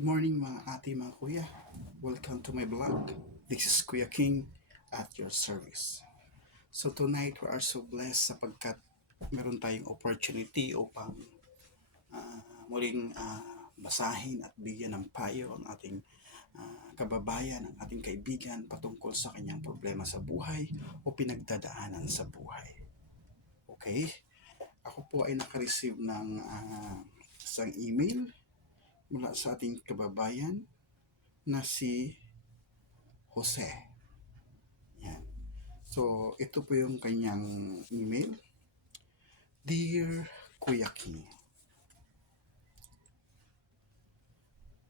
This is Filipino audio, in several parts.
Good morning mga ate, mga kuya. Welcome to my vlog. This is Kuya King at your service. So tonight we are so blessed sapagkat meron tayong opportunity upang muling basahin at bigyan ng payo ang ating kababayan, ang ating kaibigan patungkol sa kanyang problema sa buhay o pinagdadaanan sa buhay. Okay? Ako po ay nakareceive ng isang email mula sa ating kababayan na si Jose. Yan. So, ito po yung kanyang email. Dear Kuya King,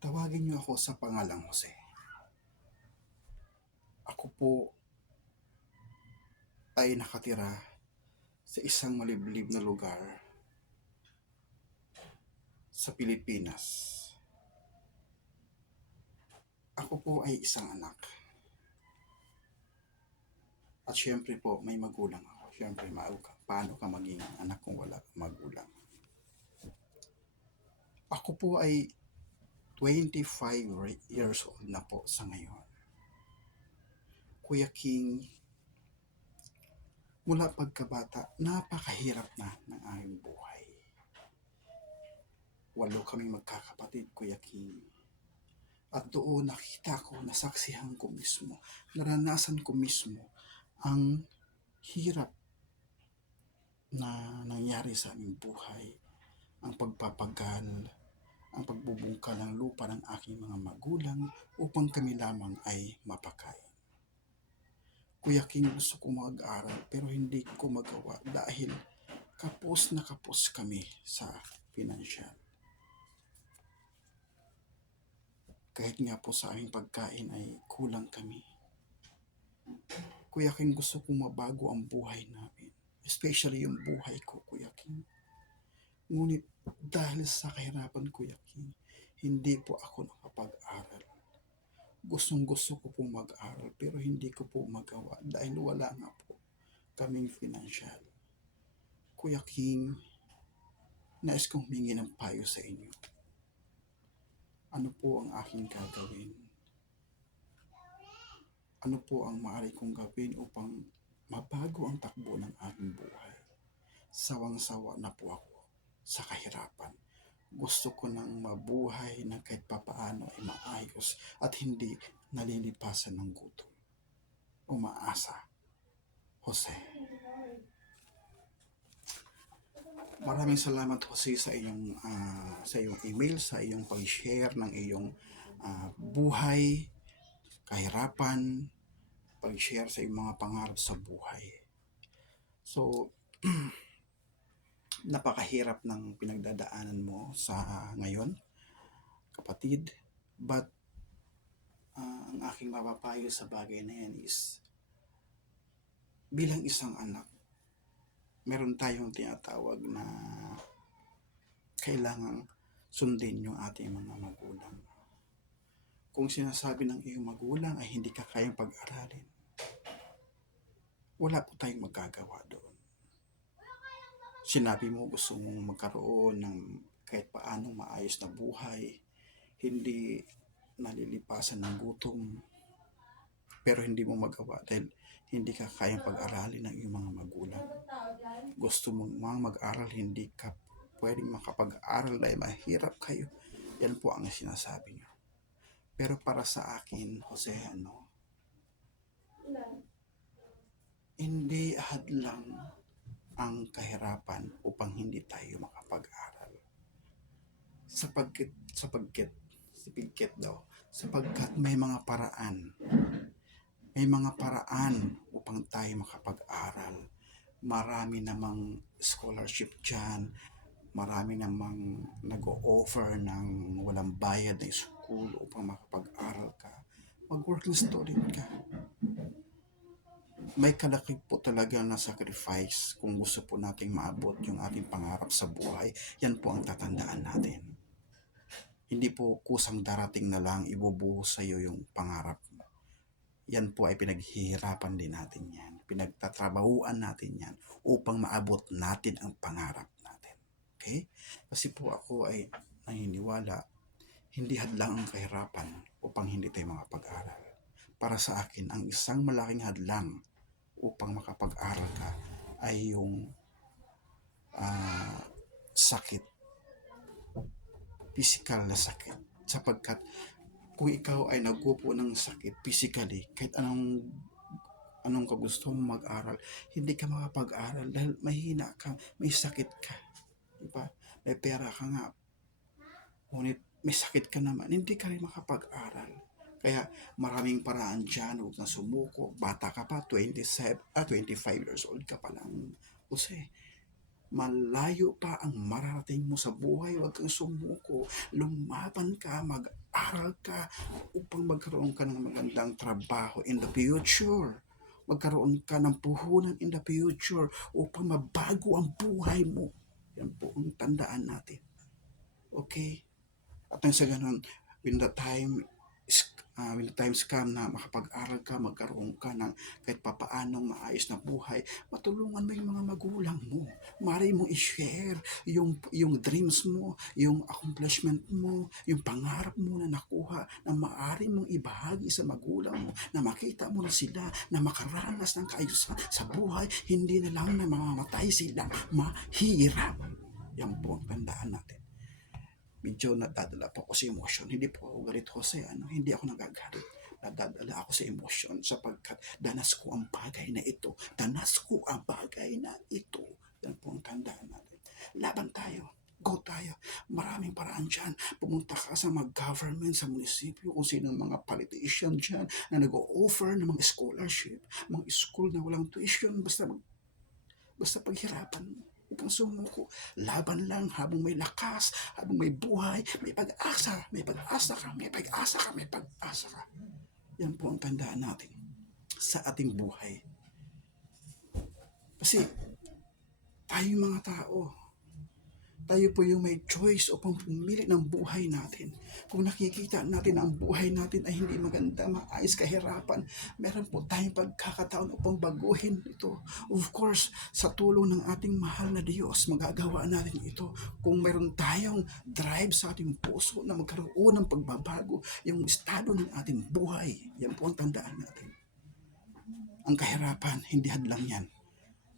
tawagin niyo ako sa pangalang Jose. Ako po ay nakatira sa isang maliblib na lugar sa Pilipinas. Ako po ay isang anak. At syempre po, may magulang ako. Syempre, paano ka maging anak kung wala kang magulang? Ako po ay 25 years old na po sa ngayon. Kuya King, mula pagkabata, napakahirap na ng aming buhay. 8 kaming magkakapatid, Kuya King. At doon nakita ko, nasaksihan ko mismo, naranasan ko mismo ang hirap na nangyari sa aming buhay, ang pagpapagal, ang pagbubungkal ng lupa ng aking mga magulang upang kami lamang ay mapakain. Kuya King, gusto ko mag-aral pero hindi ko magawa dahil kapos na kapos kami sa financial. Kahit nga po sa aming pagkain ay kulang kami. Kuya King, gusto kong mabago ang buhay namin. Especially yung buhay ko, Kuya King. Ngunit dahil sa kahirapan, Kuya King, hindi po ako nakapag-aral. Gustong gusto ko pong mag-aral pero hindi ko po magawa dahil wala nga po kaming financial. Kuya King, nais kong humingi ng payo sa inyo. Ano po ang aking gagawin? Ano po ang maaari kong gawin upang mabago ang takbo ng aking buhay? Sawang-sawa na po ako sa kahirapan. Gusto ko nang mabuhay na kahit papaano ay maayos at hindi nalilipasan ng gutom. Umaasa, Jose. Maraming salamat, Jose, sa iyong email, sa iyong pag-share ng iyong buhay, kahirapan, pag-share sa iyong mga pangarap sa buhay. So, napakahirap ng pinagdadaanan mo sa ngayon, kapatid. But, ang aking mapapayo sa bagay na yan is, bilang isang anak, meron tayong tinatawag na kailangang sundin yung ating mga magulang. Kung sinasabi ng iyong magulang ay hindi ka kayang pag-aralin, wala po tayong magagawa doon. Sinabi mo gusto mong magkaroon ng kahit paanong maayos na buhay, hindi nalilipasan ng gutom, pero hindi mo magawa dahil hindi ka kayang pag-aralin ng iyong mga magulang. Gusto mong mag-aral, hindi ka pwedeng makapag-aral dahil mahirap kayo. Yan po ang sinasabi niyo. Pero para sa akin, Jose, hindi hadlang ang kahirapan upang hindi tayo makapag-aral. Sapagkat may mga paraan. May mga paraan upang tayo makapag-aral. Marami namang scholarship dyan. Marami namang nag-o-offer ng walang bayad na school upang makapag-aral ka. Mag-working student ka. May kalaki po talaga na sacrifice kung gusto po nating maabot yung ating pangarap sa buhay. Yan po ang tatandaan natin. Hindi po kusang darating na lang ibubuhos sa iyo yung pangarap mo. Yan po ay pinaghihirapan din natin yan. Pinagtatrabahuan natin yan upang maabot natin ang pangarap natin. Okay? Kasi po ako ay naniniwala, Hindi hadlang ang kahirapan upang hindi tayo makapag-aral. Para sa akin, ang isang malaking hadlang upang makapag-aral ka ay yung sakit, physical na sakit. Sapagkat kung ikaw ay nagkupo ng sakit physically, kahit anong kagusto mo mag-aral, hindi ka makapag-aral dahil mahina ka, may sakit ka. Diba? May pera ka nga, ngunit may sakit ka naman, hindi ka rin makapag-aral. Kaya maraming paraan dyan, huwag na sumuko. Bata ka pa, 25 years old ka pa lang. Kasi malayo pa ang mararating mo sa buhay, huwag kang sumuko. Lumaban ka, mag-aral ka upang magkaroon ka ng magandang trabaho in the future. Magkaroon ka ng puhunan in the future upang mabago ang buhay mo. Yan po ang tandaan natin. Okay? At nang sa ganun, when the time come na makapag-aral ka, magkaroon ka ng kahit papaanong maayos na buhay, matulungan mo yung mga magulang mo. Mari mo i-share yung dreams mo, yung accomplishment mo, yung pangarap mo na nakuha, na maari mong ibahagi sa magulang mo, na makita mo na sila, na makaranas ng kaayusan sa buhay, hindi na lang na mamamatay sila, mahirap. Yan po ang tandaan natin. Medyo nadadala po ako sa emotion. Hindi po ako galit, Jose. Hindi ako nagagalit. Nadadala ako sa emotion sapagkat danas ko ang bagay na ito. Danas ko ang bagay na ito. Yan po ang tandaan natin. Laban tayo. Go tayo. Maraming paraan dyan. Pumunta ka sa mga government, sa munisipyo, kung sino mga politician dyan na nag-o-offer ng mga scholarship, mga school na walang tuition, basta paghirapan mo. Huwag kang sumuko. Laban lang habang may lakas, habang may buhay, may pag-asa. May pag-asa ka, may pag-asa ka, may pag-asa ka. Yan po ang tandaan natin sa ating buhay. Kasi tayo mga tao, tayo po yung may choice upang pumili ng buhay natin. Kung nakikita natin na ang buhay natin ay hindi maganda, maayos, kahirapan, meron po tayong pagkakataon upang baguhin ito. Of course, sa tulong ng ating mahal na Diyos, magagawa natin ito. Kung meron tayong drive sa ating puso na magkaroon ng pagbabago, yung estado ng ating buhay, yan po ang tandaan natin. Ang kahirapan, hindi hadlang yan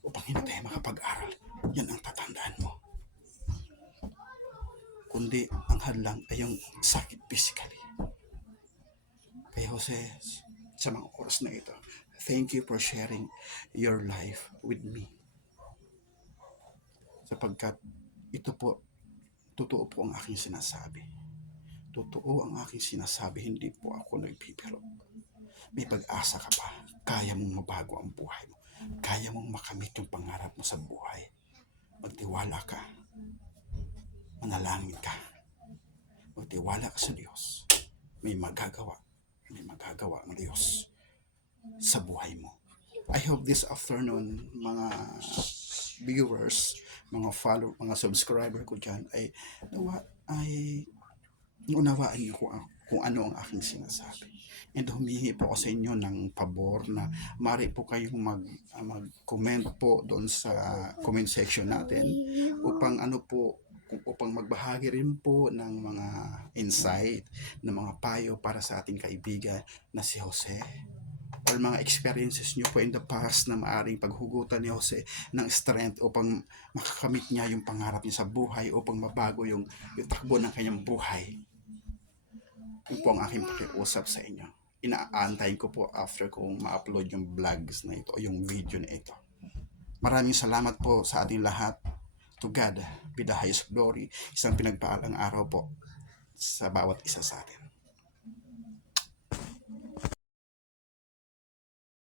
upang hindi tayo makapag-aral. Yan ang tatandaan mo. Kundi ang hadlang ay yung sakit physically. Kaya Jose, sa mga oras na ito, thank you for sharing your life with me. Sapagkat ito po, totoo po ang aking sinasabi. Totoo ang aking sinasabi, hindi po ako nagpipiro. May pag-asa ka pa, kaya mong mabago ang buhay mo. Kaya mong makamit yung pangarap mo sa buhay. Magtiwala ka. Manalangin ka. Magtiwala ka sa Diyos. May magagawa ang Diyos sa buhay mo. I hope this afternoon, mga viewers, mga follower, mga subscriber ko dyan, ay unawaan niyo kung ano ang aking sinasabi. And humihingi po ako sa inyo ng pabor na mari po kayong mag-comment po doon sa comment section natin upang upang magbahagi rin po ng mga insight, ng mga payo para sa ating kaibigan na si Jose, or mga experiences nyo po in the past na maaring paghugutan ni Jose ng strength upang makakamit niya yung pangarap niya sa buhay, upang mabago yung takbo ng kanyang buhay. Yun po ang aking pakiusap sa inyo. Inaantayin ko po after kong ma-upload yung vlogs na ito, yung video na ito. Maraming salamat po sa ating lahat. To God be the highest glory. Isang pinagpaalang araw po sa bawat isa sa atin.